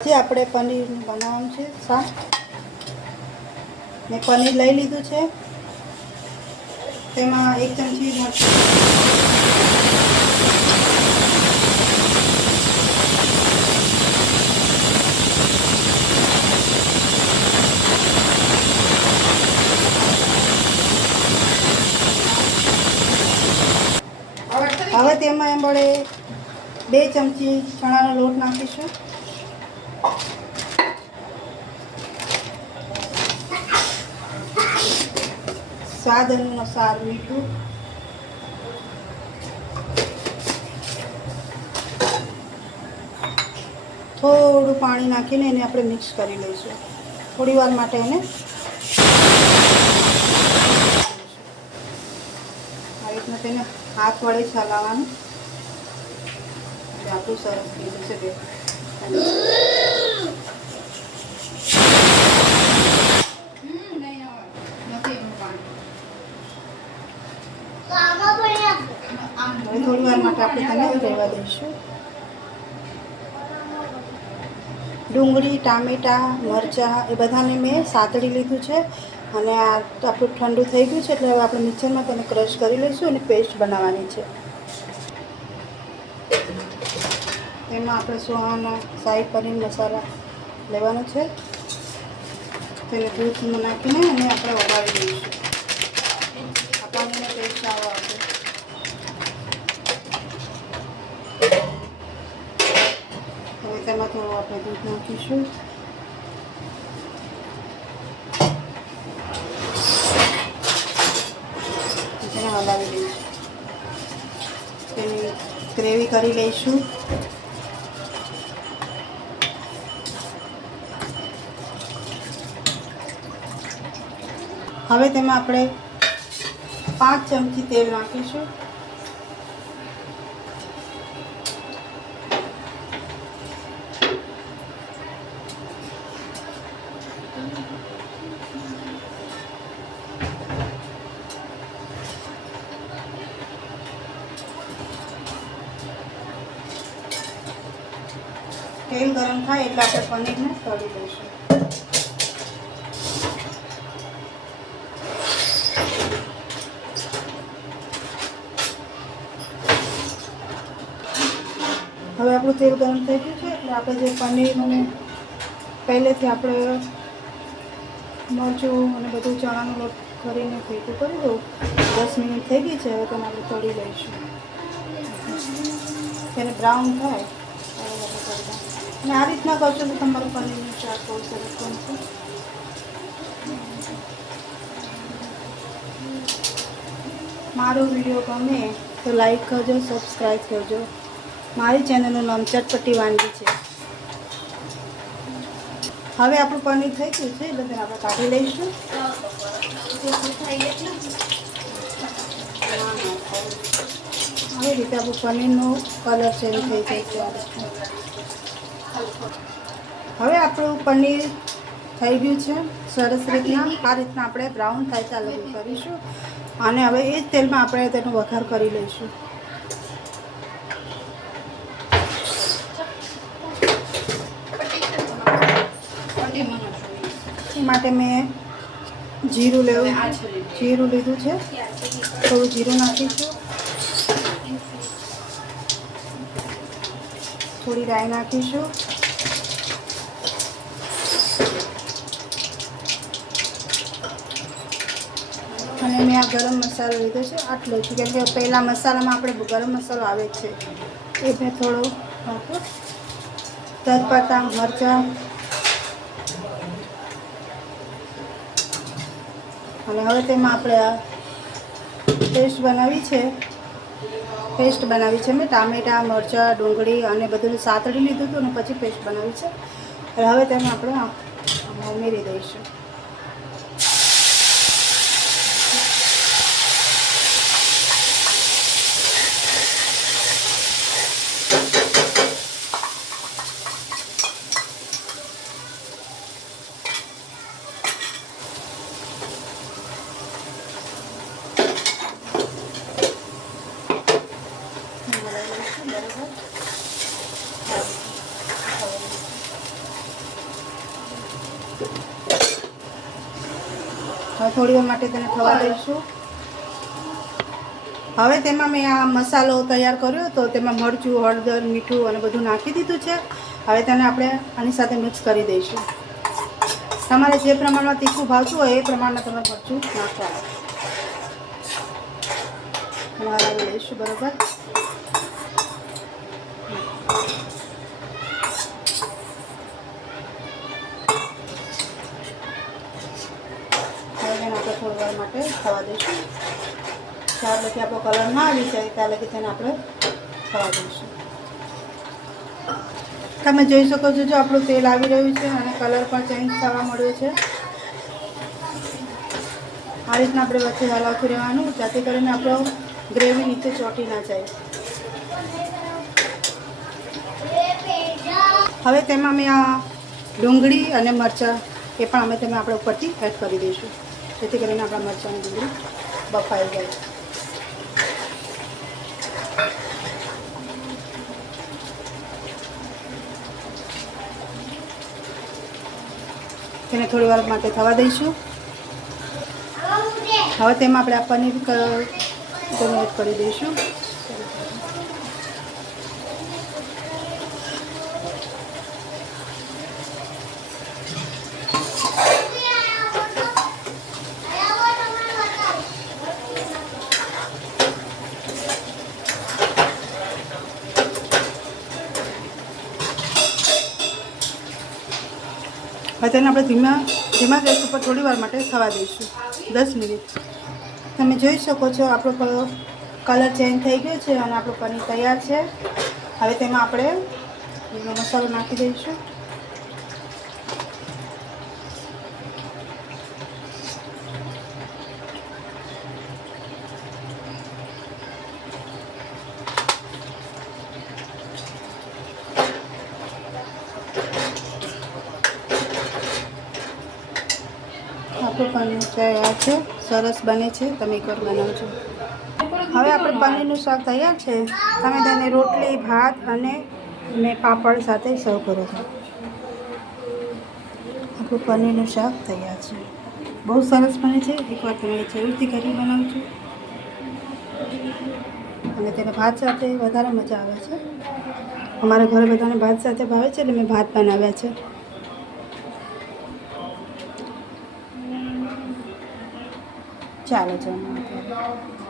આજે આપણે પનીર બનાવવાનું છે શાક. મેં પનીર લઈ લીધું છે. તેમાં 1 ચમચી મરચું, હવે તેમાં એમ વડે 2 ચમચી ચણાનો લોટ નાખીશું. સ્વાદ અનુસાર મીઠું, થોડું પાણી નાખીને એને આપણે મિક્સ કરી લઈશું. થોડી વાર માટે એને આ રીતના તેને હાથ વડે ચલાવવાનું એટલે આપણું સરસ થઈ જશે. થોડી વાર માટે આપણે તેને રહેવા દઈશું. ડુંગળી, ટામેટાં, મરચાં એ બધાને મેં સાતળી લીધું છે અને આ આપણું ઠંડુ થઈ ગયું છે એટલે હવે આપણે મિક્સરમાં તેને ક્રશ કરી લઈશું અને પેસ્ટ બનાવવાની છે. તેમાં આપણે સોહાનો શાહી પનીર મસાલા લેવાનો છે. તેને દૂધમાં નાખીને અને આપણે ઓગાળી દઈશું. આ પનીરનો ટેસ્ટ આવો આવશે. હવે તેમાં થોડું આપણે દૂધ નાખીશું. તેને હલાવી દઈશું. તેની ગ્રેવી કરી લઈશું. હવે તેમાં આપણે 5 ચમચી તેલ નાખીશું. તેલ ગરમ થાય એટલે આપણે પનીરને તળી દઈશું. હવે આપણું તેલ ગરમ થઈ ગયું છે એટલે આપણે જે પનીર અને પહેલેથી આપણે મરચું અને બધું ચણાનો લોટ કરીને ભેગું કરી દઉં. 10 મિનિટ થઈ ગઈ છે. હવે તેને આપણે તળી લઈશું. તેને બ્રાઉન થાય અને આ રીતના કરશો તો તમારું પનીરનું શાક બહુ સરસ બનશે. મારો વિડીયો ગમે તો લાઈક કરજો, સબસ્ક્રાઈબ કરજો. મારી ચેનલનું નામ ચટપટી વાનગી છે. હવે આપણું પનીર થઈ ગયું છે એટલે તેને આપણે કાઢી લઈશું. આવી રીતે આપણું પનીરનો કલર ચેન્જ થઈ જાય છે. હવે આપણું પનીર થઈ ગયું છે સરસ રીતના. આ રીતના આપણે બ્રાઉન થાય ત્યાં લગી કરીશું અને હવે એ જ તેલમાં આપણે તેનો વઘાર કરી લઈશું. એ માટે મેં જીરું લીધું છે. થોડું જીરું નાખીશું. થોડી રાઈ નાખીશું. અને મેં આ ગરમ મસાલો લીધો છે આટલો છે કેમ કે પહેલાં મસાલામાં આપણે ગરમ મસાલો આવે છે એ મેં થોડો નાખ્યો. તજપત્તા, મરચાં અને હવે તેમાં આપણે આ પેસ્ટ બનાવી છે મેં ટામેટાં, મરચાં, ડુંગળી અને બધું સાતળી લીધું હતું અને પછી પેસ્ટ બનાવી છે. અને હવે તેમાં આપણે ઉમેરી દઈશું. હવે થોડી વાર માટે તેને થવા દઈશું. હવે તેમાં મેં આ મસાલો તૈયાર કર્યો તો તેમાં મરચું, હળદર, મીઠું અને બધું નાખી દીધું છે. હવે તેને આપણે આની સાથે મિક્સ કરી દઈશું. તમારે જે પ્રમાણમાં તીખું ભાવતું હોય એ પ્રમાણમાં તમે મરચું નાખવાનું. હલાવી લઈશું બરાબર. હવે તેને આપણે થોડી વાર માટે થવા દઈશું. ત્યાર લગી આપણો કલર ના આવી જાય ત્યાં લગી તેને આપણે થવા દઈશું. તમે જોઈ શકો છો જો આપણું તેલ આવી રહ્યું છે અને કલર પણ ચેન્જ થવા મળ્યો છે. આ રીતના આપણે વચ્ચે હલાવતું રહેવાનું જેથી કરીને આપણો ગ્રેવી નીચે ચોંટી ના જાય. હવે તેમાં મેં આ ડુંગળી અને મરચાં એ પણ અમે તેમાં આપણે ઉપરથી એડ કરી દઈશું જેથી કરીને આપણા મરચાં અને ડુંગળી બફાઈ જાય. તેને થોડી વાર માટે થવા દઈશું. હવે તેમાં આપણે આ પનીર તેને એડ કરી દઈશું. હવે તેને આપણે ધીમા ગેસ ઉપર થોડી વાર માટે થવા દઈશું 10 મિનિટ. તમે જોઈ શકો છો આપણો કલર ચેન્જ થઈ ગયો છે અને આપણું પનીર તૈયાર છે. હવે તેમાં આપણે લીલો મસાલો નાખી દઈશું. આપણું પનીર તૈયાર છે, સરસ બને છે. તમે એકવાર બનાવજો. હવે આપણે પનીરનું શાક તૈયાર છે. તમે તેને રોટલી, ભાત અને પાપડ સાથે સર્વ કરો છો. આપણું પનીરનું શાક તૈયાર છે. બહુ સરસ બને છે. એકવાર તમે જરૂરથી ઘરે બનાવજો અને તેને ભાત સાથે વધારે મજા આવે છે. અમારા ઘરે બધાને ભાત સાથે ભાવે છે એટલે મેં ભાત બનાવ્યા છે. ચાલો જમવા અત્યારે.